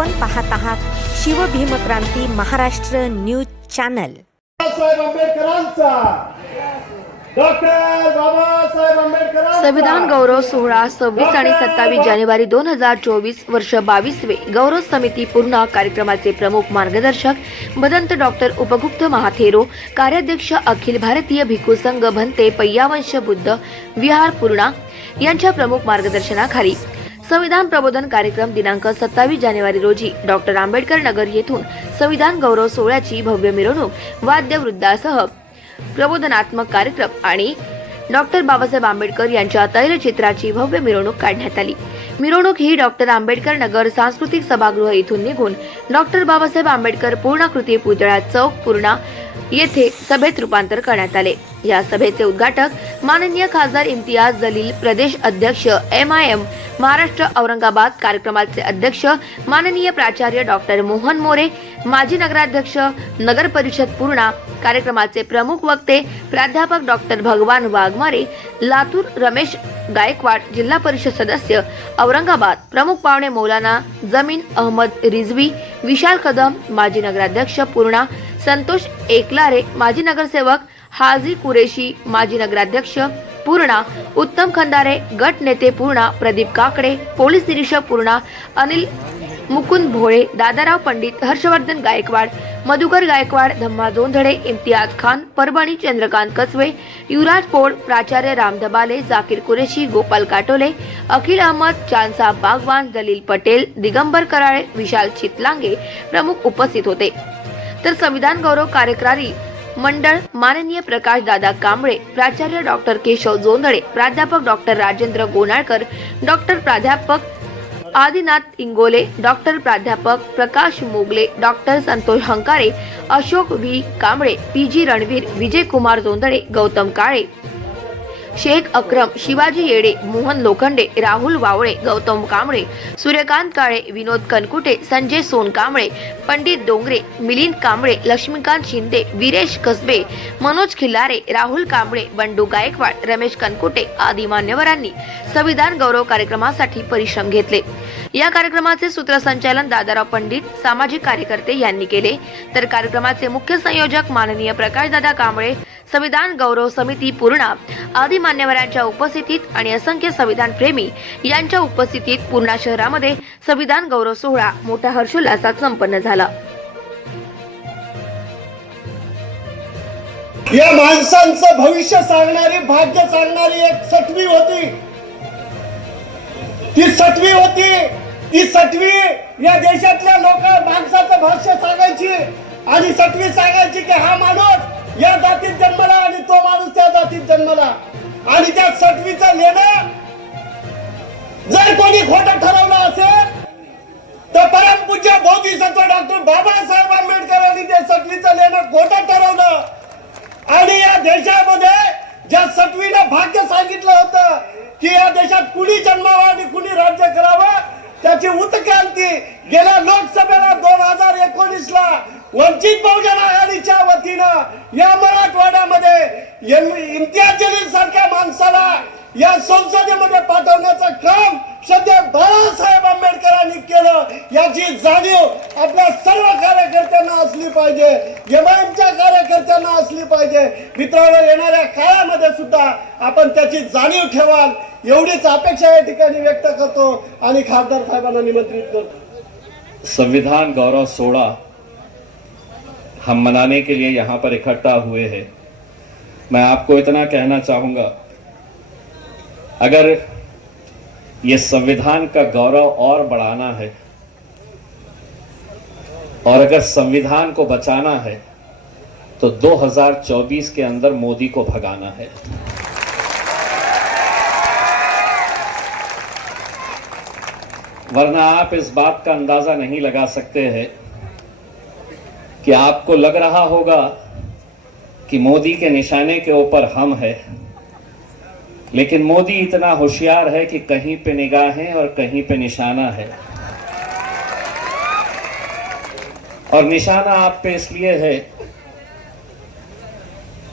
आपण पाहत आहात शिवभीमक्रांती महाराष्ट्र न्यूज चॅनल। बाबासाहेब आंबेडकरांचा डॉक्टर बाबासाहेब आंबेडकरांचा संविधान गौरव सोहळा 26 आणि 27 जानेवारी 2024 वर्ष 22वे गौरव समिती पूर्ण कार्यक्रमाचे प्रमुख मार्गदर्शक भदंत डॉक्टर उपगुप्त महाथेरो, कार्याध्यक्ष अखिल भारतीय भिक्खू संघ भंते पय्यावंश बुद्ध विहार पूर्णा यांच्या प्रमुख मार्गदर्शनाखाली संविधान प्रबोधन कार्यक्रम दिनांक 27 जानेवारी रोजी डॉक्टर आंबेडकर नगर येथून संविधान गौरव सोहळ्याची भव्य मिरवणूक वाद्यवृंदासह प्रबोधनात्मक कार्यक्रम आणि डॉक्टर बाबासाहेब आंबेडकर यांच्या तैलचित्राची भव्य मिरवणूक काढण्यात आली। मिरवणूक ही डॉक्टर आंबेडकर नगर सांस्कृतिक सभागृह येथून निघून डॉक्टर बाबासाहेब आंबेडकर पूर्णाकृती पुतळा चौक पूर्णा येथे सभेत रूपांतर करण्यात आले। या सभेचे उद्घाटक माननीय खासदार इम्तियाज जलील, प्रदेश अध्यक्ष MIM महाराष्ट्र औरंगाबाद, कार्यक्रमाचे अध्यक्ष माननीय प्राचार्य डॉक्टर मोहन मोरे, माजी नगराध्यक्ष नगर परिषद पूर्णा, कार्यक्रमाचे प्रमुख वक्ते प्राध्यापक डॉक्टर भगवान वाघमारे, लातूर रमेश गायकवाड, जिल्हा परिषद सदस्य औरंगाबाद, प्रमुख पाहुणे मौलाना जमीन अहमद रिझवी, विशाल कदम, माजी नगराध्यक्ष पूर्णा, संतोष एकलारे, माजी नगरसेवक हाजी कुरेशी, माजी नगराध्यक्ष पूर्णा, उत्तम खंदारे, गट नेते पूर्णा, प्रदीप काकडे, पोलीस निरीक्षक पूर्णा, अनिल मुकुंद भोळे, दादाराव पंडित, हर्षवर्धन गायकवाड, मधुकर गायकवाड, धम्मा जोंधळे, इम्तियाज खान, परभणी चंद्रकांत कचवे, युवराज पोळ, प्राचार्य राम दबाले, जाकीर कुरेशी, गोपाल काटोले, अखिल अहमद, चांदसाब बागवान, जलील पटेल, दिगंबर कराळे, विशाल चितलांगे प्रमुख उपस्थित होते। तर संविधान गौरव कार्यकारी मंडळ माननीय प्रकाश दादा कांबळे, प्राचार्य डॉक्टर केशव जोंधळे, प्राध्यापक डॉक्टर राजेंद्र गोनाळकर, डॉक्टर प्राध्यापक आदिनाथ इंगोले, डॉक्टर प्राध्यापक प्रकाश मोगले, डॉक्टर संतोष हंकारे, अशोक व्ही कांबळे, PG रणवीर, विजय कुमार जोंधळे, गौतम काळे, शेख अक्रम, शिवाजी येडे, मोहन लोखंडे, राहुल वावळे, गौतम कांबळे, सूर्यकांत काळे, विनोद कनकुटे, संजय सोनकांबळे, पंडित डोंगरे, मिलिंद कांबळे, लक्ष्मीकांत शिंदे, वीरेश कसबे, मनोज खिल्लारे, राहुल कांबळे, बंडू गायकवाड, रमेश कनकुटे आदी मान्यवरांनी संविधान गौरव कार्यक्रमासाठी परिश्रम घेतले। या कार्यक्रमाचे सूत्रसंचालन दादाराव पंडित, सामाजिक कार्यकर्ते यांनी केले। तर कार्यक्रमाचे मुख्य संयोजक माननीय प्रकाशदादा कांबळे, संविधान गौरव समिती पूर्णा आदी मान्यवरांच्या उपस्थितीत आणि असंख्य संविधान प्रेमी यांच्या उपस्थितीत पूर्णा शहरामध्ये संविधान गौरव सोहळा मोठ्या हर्षोल्लासात संपन्न झाला। या माणसांचं भविष्य सांगणारी, भाग्य सांगणारी एक सटवी होती। ती सटवी या देशातल्या माणसाचं भाष्य सांगायची आणि सटवी सांगायची की हा माणूस या जातीत जन्मला आणि तो माणूस त्या जातीत जन्मला। आणि त्या सटवीचं लेणं जर कोणी खोटं ठरवलं असेल तर परमपूज्य बोधिसत्व डॉक्टर बाबासाहेब आंबेडकरांनी ते सटवीचं लेणं खोटं ठरवलं। आणि या देशामध्ये ज्या सटवीनं भाग्य सांगितलं होतं की या देशात कुणी जन्मावं आणि कुणी राज्य करावं, त्याची उत्क्रांती गेल्या लोकसभेला 2019 ला वंचित बहुजन आघाडीच्या वतीनं या मराठवाड्यामध्ये इम्तियाज जलील सारख्या माणसाला या संसदेमध्ये पाठवण्याचं काम सध्या बाळासाहेब आंबेडकरांनी केलं। याची जाणीव आपल्या सर्व कार्यकर्त्यांना असली पाहिजे, MIMच्या कार्यकर्त्यांना असली पाहिजे। मित्रांनो, येणाऱ्या काळामध्ये सुद्धा आपण त्याची जाणीव ठेवाल एवढीच अपेक्षा या ठिकाणी व्यक्त करतो आणि खासदार साहेबांना निमंत्रित करतो। संविधान गौरव सोहळा हम मनाने के लिए यहाँ पर इकट्ठा हुए हैं। मैं आपको इतना कहना चाहूंगा, अगर ये संविधान का गौरव और बढ़ाना है और अगर संविधान को बचाना है तो 2024 के अंदर मोदी को भगाना है। वरना आप इस बात का अंदाजा नहीं लगा सकते हैं कि आपको लग रहा होगा कि मोदी के निशाने के ऊपर हम हैं, लेकिन मोदी इतना होशियार है कि कहीं पे निगाहें और कहीं पे निशाना है। और निशाना आप पे इसलिए है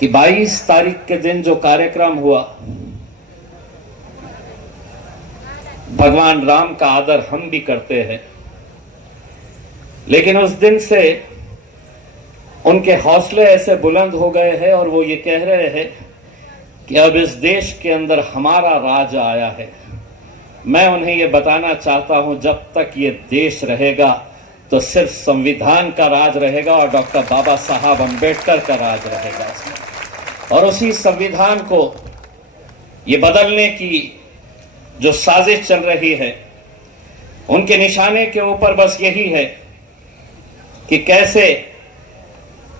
कि 22 तारीख के दिन जो कार्यक्रम हुआ, भगवान राम का आदर हम भी करते हैं, लेकिन उस दिन से उनके हौसले ऐसे बुलंद हो गए हैं और वो ये कह रहे हैं कि अब इस देश के अंदर हमारा राज आया है। मैं उन्हें ये बताना चाहता हूं, जब तक ये देश रहेगा तो सिर्फ संविधान का राज रहेगा और डॉक्टर बाबा साहब अंबेडकर का राज रहेगा इसमें। और उसी संविधान को ये बदलने की जो साजिश चल रही है, उनके निशाने के ऊपर बस यही है कि कैसे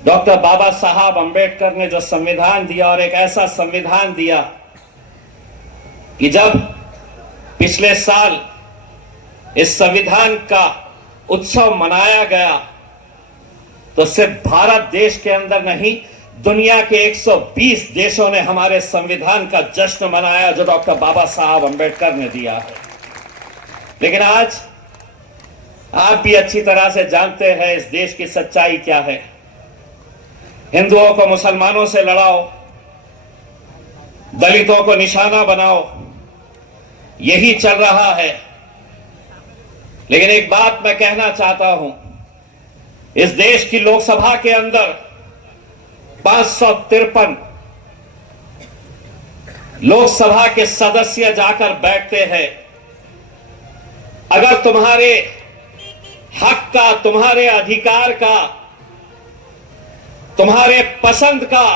डॉक्टर बाबा साहब अंबेडकर ने जो संविधान दिया, और एक ऐसा संविधान दिया कि जब पिछले साल इस संविधान का उत्सव मनाया गया तो सिर्फ भारत देश के अंदर नहीं, दुनिया के 120 देशों ने हमारे संविधान का जश्न मनाया जो डॉक्टर बाबा साहब अंबेडकर ने दिया है। लेकिन आज आप भी अच्छी तरह से जानते हैं इस देश की सच्चाई क्या है। हिंदुओं को मुसलमानों से लड़ाओ, दलितों को निशाना बनाओ, यही चल रहा है। लेकिन एक बात मैं कहना चाहता हूं, इस देश की लोकसभा के अंदर 553 लोकसभा के सदस्य जाकर बैठते हैं। अगर तुम्हारे हक का, तुम्हारे अधिकार का, तुम्हारे पसंद का,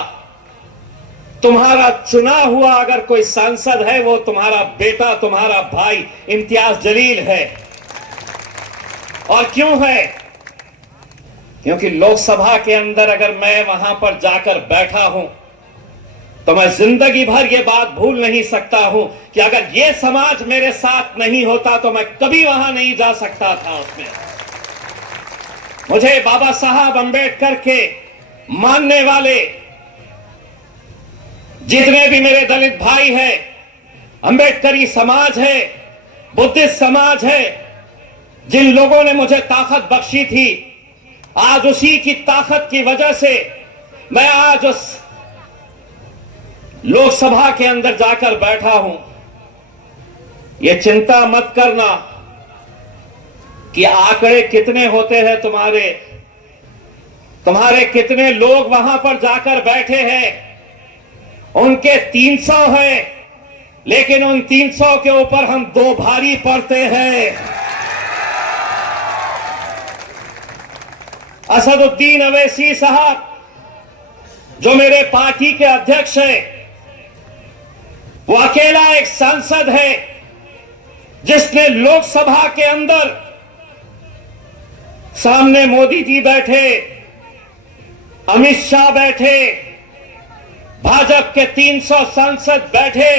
तुम्हारा चुना हुआ अगर कोई सांसद है, वो तुम्हारा बेटा, तुम्हारा भाई इम्तियाज जलील है। और क्यों है? क्योंकि लोकसभा के अंदर अगर मैं वहां पर जाकर बैठा हूं तो मैं जिंदगी भर ये बात भूल नहीं सकता हूं कि अगर ये समाज मेरे साथ नहीं होता तो मैं कभी वहां नहीं जा सकता था। उसमें मुझे बाबा साहब अंबेडकर के मानने वाले जितने भी मेरे दलित भाई हैं, अंबेडकरी समाज है, बुद्धिस्ट समाज है, जिन लोगों ने मुझे ताकत बख्शी थी, आज उसी की ताकत की वजह से मैं आज उस लोकसभा के अंदर जाकर बैठा हूं। ये चिंता मत करना कि आंकड़े कितने होते हैं, तुम्हारे कितने लोग वहां पर जाकर बैठे हैं। उनके 300 है, लेकिन उन 300 के ऊपर हम 2 भारी पड़ते हैं। असदुद्दीन अवैसी साहब जो मेरे पार्टी के अध्यक्ष है, वो अकेला एक सांसद है जिसने लोकसभा के अंदर सामने मोदी जी बैठे, अमित शाह बैठे, भाजपा के 300 सांसद बैठे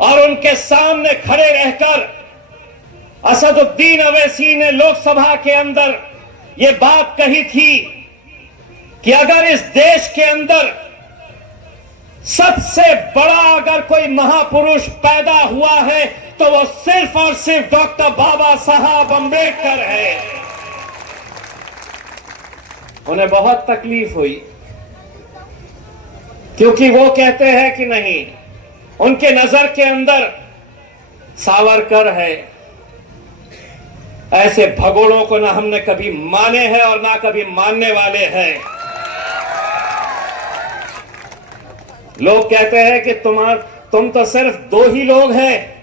और उनके सामने खड़े रहकर असदुद्दीन अवैसी ने लोकसभा के अंदर ये बात कही थी कि अगर इस देश के अंदर सबसे बड़ा अगर कोई महापुरुष पैदा हुआ है तो वो सिर्फ और सिर्फ डॉक्टर बाबा साहब अंबेडकर है। उन्हें बहुत तकलीफ हुई क्योंकि वो कहते हैं कि नहीं, उनके नजर के अंदर सावरकर है। ऐसे भगोड़ों को ना हमने कभी माने हैं और ना कभी मानने वाले हैं। लोग कहते हैं कि तुम तो सिर्फ 2 ही लोग हैं,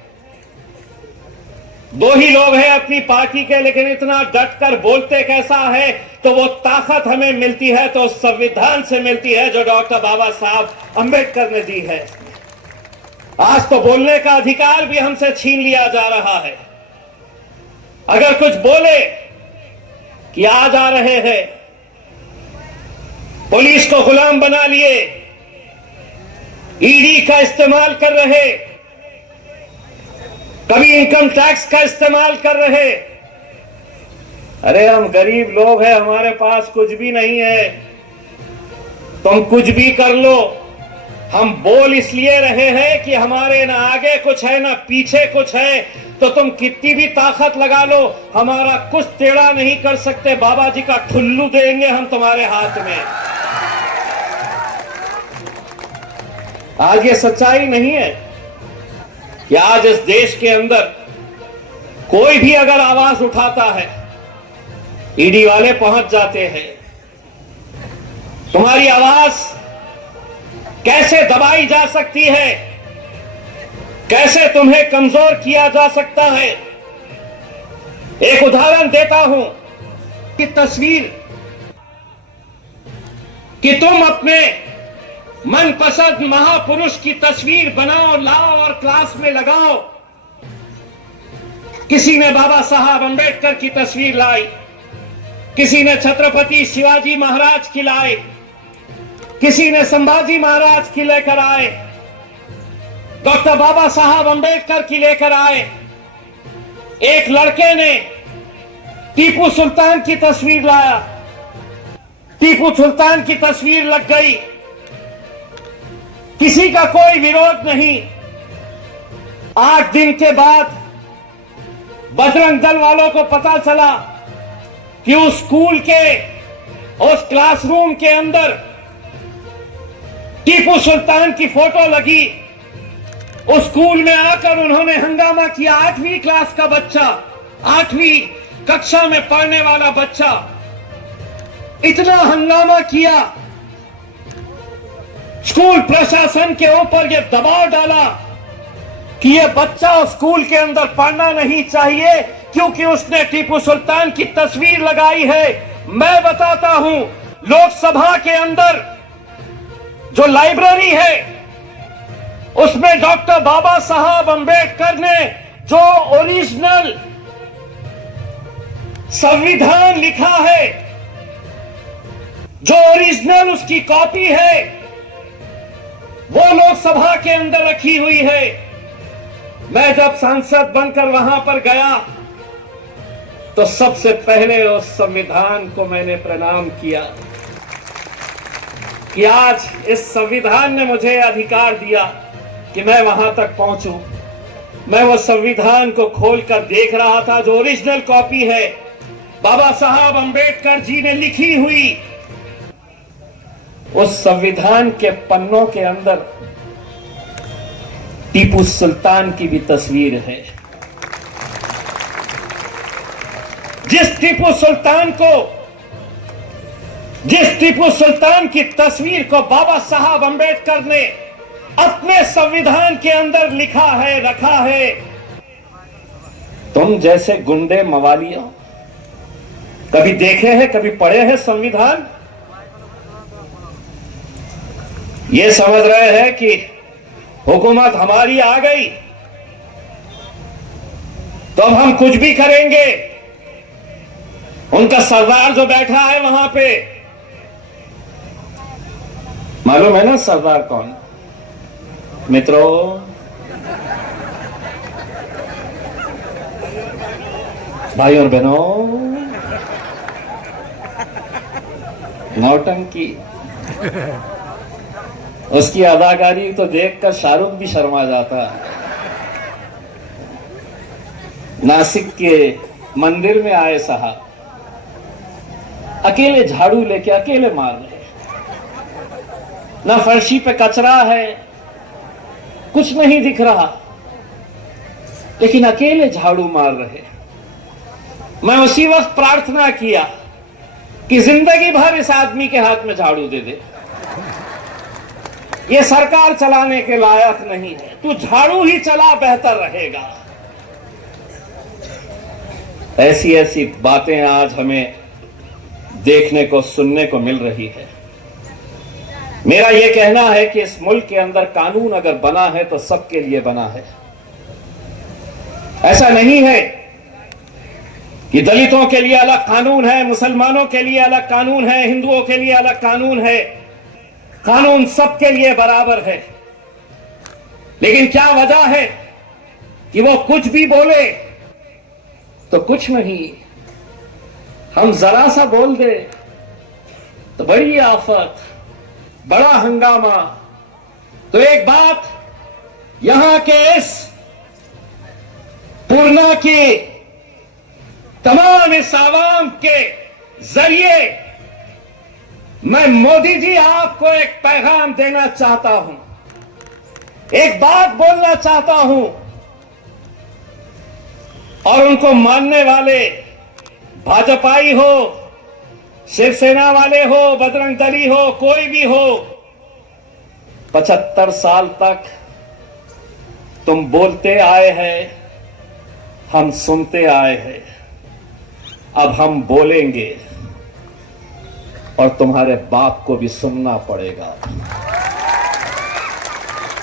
2 ही लोग हैं अपनी पार्टी के, लेकिन इतना डट कर बोलते कैसा है? तो वो ताकत हमें मिलती है तो संविधान से मिलती है जो डॉक्टर बाबा साहब अंबेडकर ने दी है। आज तो बोलने का अधिकार भी हमसे छीन लिया जा रहा है। अगर कुछ बोले कि आ जा रहे हैं, पुलिस को गुलाम बना लिए, ईडी का इस्तेमाल कर रहे, कभी इनकम टैक्स का इस्तेमाल कर रहे। अरे हम गरीब लोग हैं, हमारे पास कुछ भी नहीं है, तुम कुछ भी कर लो। हम बोल इसलिए रहे हैं कि हमारे ना आगे कुछ है ना पीछे कुछ है, तो तुम कितनी भी ताकत लगा लो, हमारा कुछ टेढ़ा नहीं कर सकते। बाबा जी का ठुल्लू देंगे हम तुम्हारे हाथ में। आज ये सच्चाई नहीं है कि आज इस देश के अंदर कोई भी अगर आवाज उठाता है ईडी वाले पहुंच जाते हैं। तुम्हारी आवाज कैसे दबाई जा सकती है, कैसे तुम्हें कमजोर किया जा सकता है। एक उदाहरण देता हूं कि तस्वीर कि तुम अपने मनपसंद महापुरुष की तस्वीर बनाओ, लाओ और क्लास में लगाओ। किसी ने बाबा साहब अंबेडकर की तस्वीर लाई, किसी ने छत्रपति शिवाजी महाराज की लाई, किसी ने संभाजी महाराज की लेकर आए, डॉक्टर बाबा साहब अंबेडकर की लेकर आए। एक लड़के ने टीपू सुल्तान की तस्वीर लाया, टीपू सुल्तान की तस्वीर लग गई, किसी का कोई विरोध नहीं। 8 दिन के बाद बजरंग दल वालों को पता चला कि उस स्कूल के उस क्लासरूम के अंदर टीपू सुल्तान की फोटो लगी। उस स्कूल में आकर उन्होंने हंगामा किया। 8वीं क्लास का बच्चा, 8वीं कक्षा में पढ़ने वाला बच्चा, इतना हंगामा किया। स्कूल प्रशासन के ऊपर यह दबाव डाला कि यह बच्चा स्कूल के अंदर पढ़ना नहीं चाहिए क्योंकि उसने टीपू सुल्तान की तस्वीर लगाई है। मैं बताता हूं, लोकसभा के अंदर जो लाइब्रेरी है उसमें डॉक्टर बाबा साहब अंबेडकर ने जो ओरिजिनल संविधान लिखा है, जो ओरिजिनल उसकी कॉपी है, वो लोकसभा के अंदर रखी हुई है। मैं जब सांसद बनकर वहां पर गया तो सबसे पहले उस संविधान को मैंने प्रणाम किया कि आज इस संविधान ने मुझे अधिकार दिया कि मैं वहां तक पहुंचूं। मैं वो संविधान को खोलकर देख रहा था जो ओरिजिनल कॉपी है, बाबा साहब अंबेडकर जी ने लिखी हुई। उस संविधान के पन्नों के अंदर टीपू सुल्तान की भी तस्वीर है। जिस टीपू सुल्तान की तस्वीर को बाबा साहब अंबेडकर ने अपने संविधान के अंदर लिखा है, रखा है। तुम जैसे गुंडे मवालियों कभी देखे हैं, कभी पढ़े हैं संविधान? ये समझ रहे हैं कि हुकूमत हमारी आ गई तो अब हम कुछ भी करेंगे। उनका सरदार जो बैठा है वहां पे, मालूम है ना सरदार कौन? मित्रों, भाई और बहनों, नौटंकी, उसकी अदाकारी तो देखकर शाहरुख भी शर्मा जाता। नासिक के मंदिर में आए साहब, अकेले झाड़ू लेके अकेले मार रहे, ना फर्शी पे कचरा है, कुछ नहीं दिख रहा, लेकिन अकेले झाड़ू मार रहे। मैं उसी वक्त प्रार्थना किया कि जिंदगी भर इस आदमी के हाथ में झाड़ू दे दे, ये सरकार चलाने के लायक नहीं है, तू झाड़ू ही चला, बेहतर रहेगा। ऐसी ऐसी बातें आज हमें देखने को, सुनने को मिल रही है। मेरा यह कहना है कि इस मुल्क के अंदर कानून अगर बना है तो सबके लिए बना है। ऐसा नहीं है कि दलितों के लिए अलग कानून है, मुसलमानों के लिए अलग कानून है, हिंदुओं के लिए अलग कानून है। कानून सबके लिए बराबर है। लेकिन क्या वजह है कि वो कुछ भी बोले तो कुछ नहीं, हम जरा सा बोल दे तो बड़ी आफत, बड़ा हंगामा। तो एक बात यहां के इस पूर्णा की तमाम इस आवाम के जरिए मैं मोदी जी आपको एक पैगाम देना चाहता हूं, एक बात बोलना चाहता हूं, और उनको मानने वाले भाजपाई हो, शिवसेना वाले हो, बजरंग दली हो, कोई भी हो, 75 साल तक तुम बोलते आए हैं, हम सुनते आए हैं। अब हम बोलेंगे और तुम्हारे बाप को भी सुनना पड़ेगा,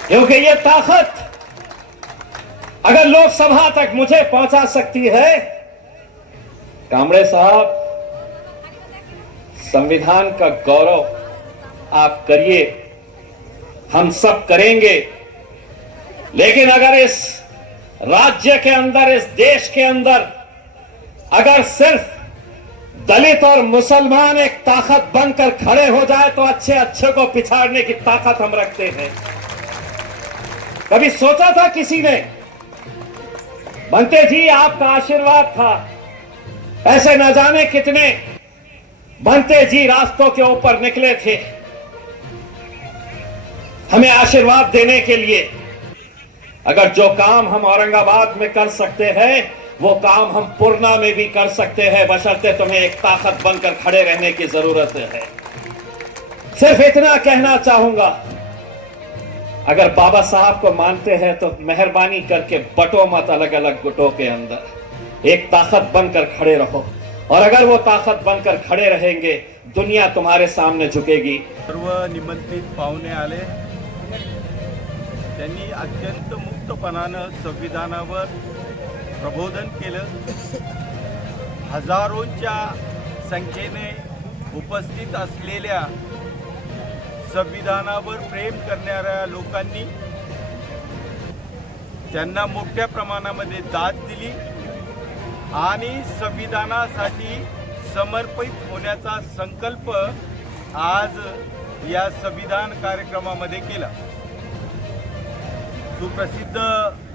क्योंकि ये ताकत अगर लोकसभा तक मुझे पहुंचा सकती है, कामड़े साहब, संविधान का गौरव आप करिए, हम सब करेंगे। लेकिन अगर इस राज्य के अंदर, इस देश के अंदर अगर सिर्फ दलित और मुसलमान एक ताकत बनकर खड़े हो जाए तो अच्छे को पिछाड़ने की ताकत हम रखते हैं। कभी सोचा था किसी ने? बनते जी आपका आशीर्वाद था, ऐसे न जाने कितने बनते जी रास्तों के ऊपर निकले थे हमें आशीर्वाद देने के लिए। अगर जो काम हम औरंगाबाद में कर सकते हैं वो काम हम पूर्णा में भी कर सकते हैं, बशर्ते तुम्हें एक ताकत बनकर खड़े रहने की जरूरत है। सिर्फ इतना कहना चाहूंगा, अगर बाबा साहब को मानते हैं तो मेहरबानी करके बटो मत अलग अलग गुटों के अंदर, एक ताकत बनकर खड़े रहो। और अगर वो ताकत बनकर खड़े रहेंगे, दुनिया तुम्हारे सामने झुकेगी। सर्व निमंत्रित पाहुणे आले, त्यांनी अत्यंत मुक्तपणानं संविधानावर प्रबोधन केलं। हजारोंच्या संख्येने उपस्थित असलेल्या संविधानावर प्रेम करणाऱ्या लोकांनी त्यांना मोठ्या प्रमाणामध्ये दाद दिली आणि संविधानासाठी समर्पित होण्याचा संकल्प आज या संविधान कार्यक्रमामध्ये केला। सुप्रसिद्ध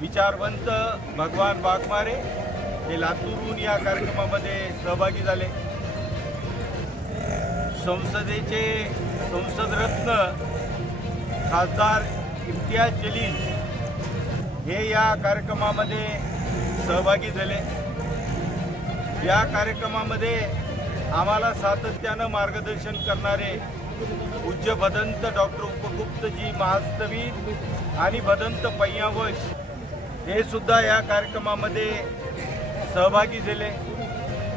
विचारवंत भगवान वाघमारे हे लातूरहून या कार्यक्रमामध्ये सहभागी झाले। संसदेचे संसदरत्न खासदार इम्तियाज जलील हे या कार्यक्रमामध्ये सहभागी झाले। या कार्यक्रमामध्ये आम्हाला सातत्यानं मार्गदर्शन करणारे पूज्य भदंत डॉक्टर उपगुप्तजी महास्तवीर आणि भदंत पैयावश हे सुद्धा या कार्यक्रमामध्ये सहभागी झाले।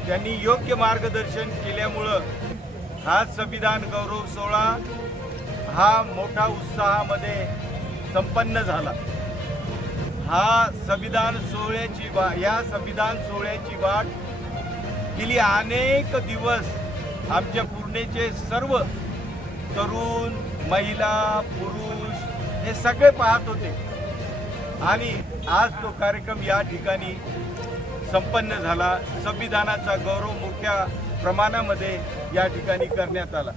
त्यांनी योग्य मार्गदर्शन केल्यामुळं हा संविधान गौरव सोहळा हा मोठा उत्साहामध्ये संपन्न झाला। हा संविधान सोहळ्याची या संविधान सोहळ्याची वाट गेली अनेक दिवस आमच्या पूर्णेचे सर्व तरुण, महिला, पुरुष हे सगळे पाहत होते आणि आज तो कार्यक्रम या ठिकाणी संपन्न झाला। संविधानाचा गौरव मोठ्या प्रमाणामध्ये या ठिकाणी करण्यात आला।